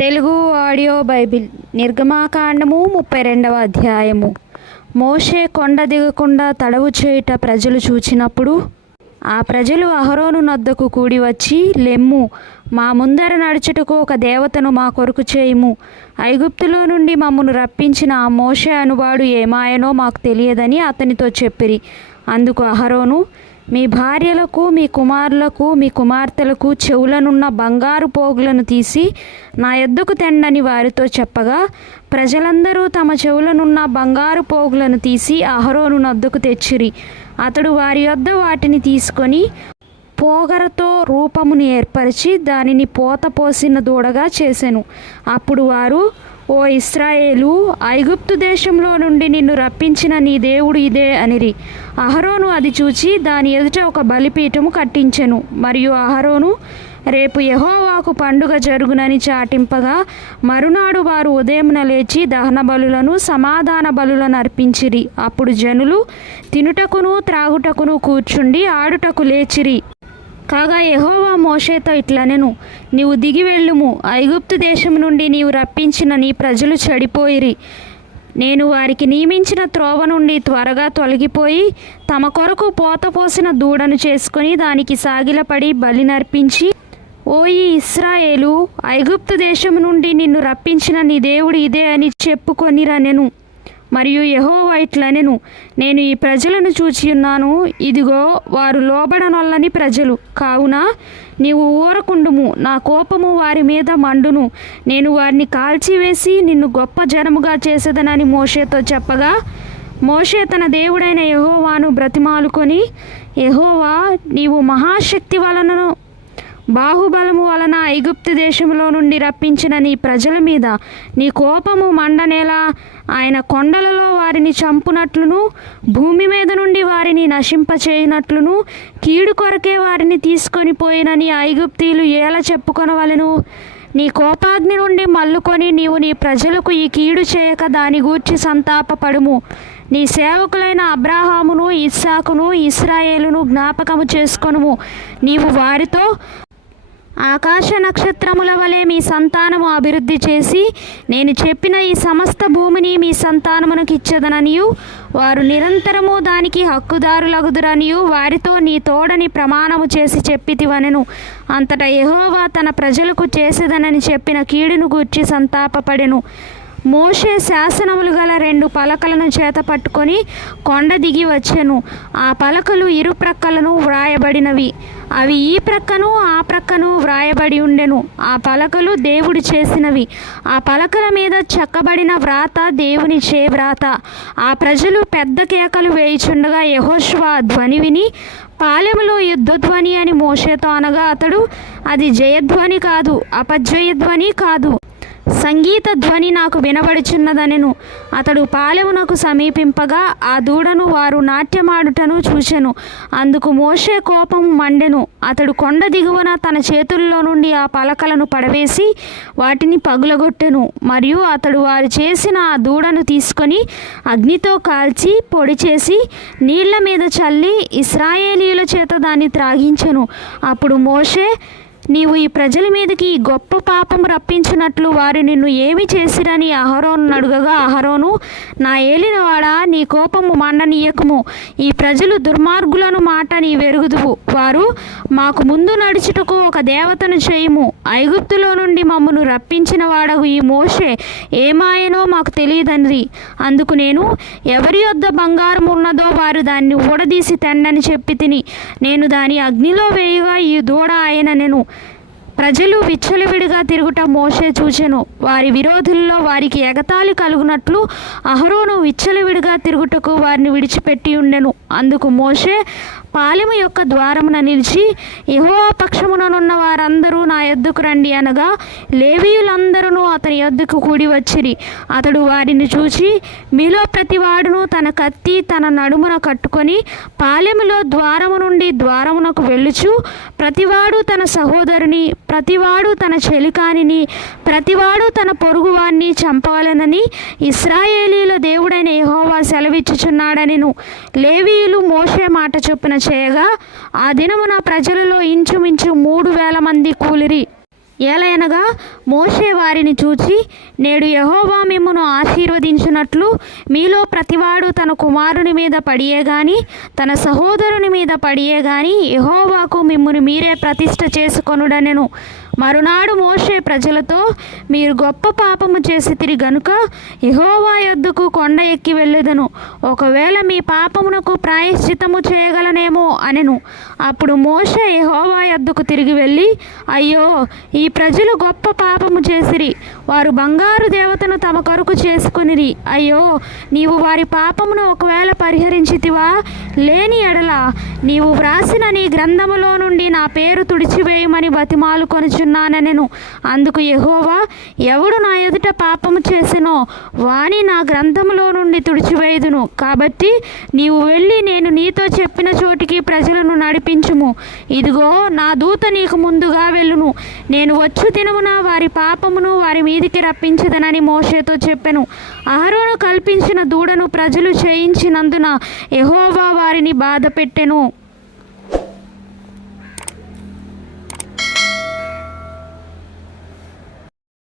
Telugu audio Bible నిర్గమాకాండము 32వ అధ్యాయము. మోషే కొండ దిగకుండా తడవు చేయుట ప్రజలు చూచినప్పుడు ఆ ప్రజలు అహరోను నొద్దకు కూడి వచ్చి, లెమ్ము, మా ముందర నడుచుటకు ఒక దేవతను మా కొరకు చేయుము. ఐగుప్తులో నుండి మమ్మను రప్పించిన ఆ మోషే అనువాడు ఏమాయనో మాకు తెలియదని అతనితో చెప్పిరి. అందుకు అహరోను, మీ భార్యలకు, మీ కుమారులకు, మీ కుమార్తెలకు చెవులనున్న బంగారు పోగులను తీసి నా యొద్దకు తెండని వారితో చెప్పగా, ప్రజలందరూ తమ చెవులనున్న బంగారు పోగులను తీసి అహరోను నొద్దకు తెచ్చిరి. అతడు వారి యొద్ద వాటిని తీసుకొని పోగరతో రూపమును ఏర్పరిచి దానిని పోత పోసిన దూడగా చేసెను. అప్పుడు వారు, ఓ ఇశ్రాయేలు, ఐగుప్తు దేశంలో నుండి నిన్ను రప్పించిన నీ దేవుడు ఇదే అనిరి. అహరోను అది చూచి దాని ఎదుట ఒక బలిపీఠము కట్టించెను. మరియు అహరోను, రేపు యెహోవాకు పండుగ జరుగునని చాటింపగా, మరునాడు వారు ఉదయమున లేచి దహన బలులను, సమాధాన బలులను అర్పించిరి. అప్పుడు జనులు తినుటకును త్రాగుటకును కూర్చుండి ఆడుటకు లేచిరి. కాగా యెహోవా మోషేతో ఇట్లనెను, నీవు దిగి వెళ్ళుము. ఐగుప్తు దేశం నుండి నీవు రప్పించిన నీ ప్రజలు చెడిపోయిరి. నేను వారికి నియమించిన త్రోవ నుండి త్వరగా తొలగిపోయి తమ కొరకు పోత పోసిన దూడను చేసుకొని దానికి సాగిలపడి బలినర్పించి, ఓ ఈ ఇశ్రాయేలు, ఐగుప్తు దేశం నుండి నిన్ను రప్పించిన నీ దేవుడు ఇదే అని చెప్పుకొనిరనెను. మరియు యెహోవా ఇట్లనెను, నేను ఈ ప్రజలను చూచి ఉన్నాను. ఇదిగో, వారు లోబడనొల్లని ప్రజలు. కావున నీవు ఊరకుండుము, నా కోపము వారి మీద మండును. నేను వారిని కాల్చివేసి నిన్ను గొప్ప జనముగా చేసేదనని మోషేతో చెప్పగా, మోషే తన దేవుడైన యెహోవాను బ్రతిమాలుకొని, యెహోవా, నీవు మహాశక్తి వలనను బాహుబలము వలన ఐగుప్తు దేశంలో నుండి రప్పించిన నీ ప్రజల మీద నీ కోపము మండనేలా ఆయన కొండలలో వారిని చంపునట్లును, భూమి మీద నుండి వారిని నశింపచేయునట్లును, కీడు కొరకే వారిని తీసుకొని పోయినని ఐగుప్తీయులు ఎలా చెప్పుకొనవలెను? నీ కోపాగ్ని నుండి మల్లుకొని నీవు నీ ప్రజలకు ఈ కీడు చేయక దాని గూర్చి సంతాపపడుము. నీ సేవకులైన అబ్రాహామును, ఇస్సాకును, ఇశ్రాయేలును జ్ఞాపకము చేసుకొనుము. నీవు వారితో, ఆకాశ నక్షత్రముల వలె మీ సంతానము అభివృద్ధి చేసి నేను చెప్పిన ఈ సమస్త భూమిని మీ సంతానమునకు ఇచ్చేదననియు, వారు నిరంతరము దానికి హక్కుదారులగుదురనియు వారితో నీ తోడని ప్రమాణము చేసి చెప్పితివనెను. అంతటా యెహోవా తన ప్రజలకు చేసేదనని చెప్పిన కీడును గూర్చి సంతాపపడెను. మోషే శాసనములు గల 2 పలకలను చేత పట్టుకొని కొండ దిగి వచ్చెను. ఆ పలకలు ఇరు ప్రక్కలను వ్రాయబడినవి. అవి ఈ ప్రక్కను ఆ ప్రక్కను వ్రాయబడి ఉండెను. ఆ పలకలు దేవుడు చేసినవి. ఆ పలకల మీద చెక్కబడిన వ్రాత దేవునిచే వ్రాత. ఆ ప్రజలు పెద్ద కేకలు వేయుచుండగా యెహోషువ ధ్వని విని, పాలెములో యుద్ధధ్వని అని మోషేతో అనగా, అతడు, అది జయధ్వని కాదు, అపజయధ్వని కాదు, సంగీత ధ్వని నాకు వినబడుచున్నదనెను. అతడు పాలెమునకు సమీపింపగా ఆ దూడను వారు నాట్యమాడుటను చూచెను. అందుకు మోషే కోపం మండెను. అతడు కొండ దిగువన తన చేతుల్లో నుండి ఆ పలకలను పడవేసి వాటిని పగులగొట్టెను. మరియు అతడు వారు చేసిన ఆ దూడను తీసుకొని అగ్నితో కాల్చి పొడి చేసి నీళ్ల మీద చల్లి ఇశ్రాయేలీయుల చేత దాన్ని త్రాగించెను. అప్పుడు మోషే, నీవు ఈ ప్రజల మీదకి ఈ గొప్ప పాపం రప్పించినట్లు వారు నిన్ను ఏమి చేసిరని అహరోను అడుగగా, అహరోను, నా ఏలినవాడా, నీ కోపము మండనీయకము. ఈ ప్రజలు దుర్మార్గులను మాట నీ వెరుగుదువు. వారు, మాకు ముందు నడుచుటకు ఒక దేవతను చేయుము. ఐగుప్తులో నుండి మమ్మను రప్పించిన వాడగు ఈ మోషే ఏమాయనో మాకు తెలియదనిరి. అందుకు నేను, ఎవరి యొద్ద బంగారం ఉన్నదో వారు దాన్ని ఊడదీసి తెండని చెప్పి తిని, నేను దాని అగ్నిలో వేయుగా ఈ దూడ ఆయననెను. ప్రజలు విచ్చలవిడిగా తిరుగుట మోషే చూచెను. వారి విరోధుల్లో వారికి ఎగతాళి కలుగునట్లు అహరోను విచ్చలవిడిగా తిరుగుటకు వారిని విడిచిపెట్టి ఉండెను. అందుకు మోషే పాలెము యొక్క ద్వారమున నిలిచి, యెహోవా పక్షముననున్న వారందరూ నా యొద్దకు రండి అనగా, లేవీయులందరూ అతని యొద్దకు కూడి వచ్చిరి. అతడు వారిని చూచి, మీలో ప్రతివాడును తన కత్తి తన నడుమున కట్టుకొని పాలెములో ద్వారము నుండి ద్వారమునకు వెళ్ళుచు, ప్రతివాడు తన సహోదరుని, ప్రతివాడు తన చెలికానిని, ప్రతివాడు తన పొరుగువాన్ని చంపాలనని ఇశ్రాయేలీల దేవుడైన యెహోవా సెలవిచ్చుచున్నాడనెను. లేవీయులు మోషే మాట చొప్పున చేయగా ఆ దినమున ప్రజలలో ఇంచుమించు 3000 మంది కూలిరి. ఏలయనగా మోషే వారిని చూచి, నేడు యెహోవా మిమ్మును ఆశీర్వదించునట్లు మీలో ప్రతివాడు తన కుమారుని మీద పడియే గాని తన సహోదరుని మీద పడియే గాని యెహోవాకు మిమ్మును మీరే ప్రతిష్ఠ చేసుకొనుడనెను. మరునాడు మోషే ప్రజలతో, మీరు గొప్ప పాపము చేసితిరి గనుక యెహోవా యొద్దకు కొండ ఎక్కి వెళ్ళెదను. ఒకవేళ మీ పాపమునకు ప్రాయశ్చిత్తము చేయగలనేమో అనెను. అప్పుడు మోషే యెహోవా యొద్దకు తిరిగి వెళ్ళి, అయ్యో, ఈ ప్రజలు గొప్ప పాపము చేసిరి. వారు బంగారు దేవతను తమ కొరకు చేసుకొనిరి. అయ్యో, నీవు వారి పాపమును ఒకవేళ పరిహరించితివా? లేని ఎడల నీవు వ్రాసిన నీ గ్రంథములో నుండి నా పేరు తుడిచివేయమని బతిమాలుకొనుచున్నానెను. అందుకు యెహోవా, ఎవడు నా ఎదుట పాపము చేసెనో వాని నా గ్రంథములో నుండి తుడిచివేయుదును. కాబట్టి నీవు వెళ్ళి నేను నీతో చెప్పిన చోటికి ప్రజలను నడిపించుము. ఇదిగో, నా దూత నీకు ముందుగా వెళ్ళును. నేను వచ్చు దినమున వారి పాపమును వారి మీదికి రప్పించదనని మోషేతో చెప్పెను. అహరోను కల్పించిన దూడను ప్రజలు చేయించినందున యెహోవా వారిని బాధపెట్టెను.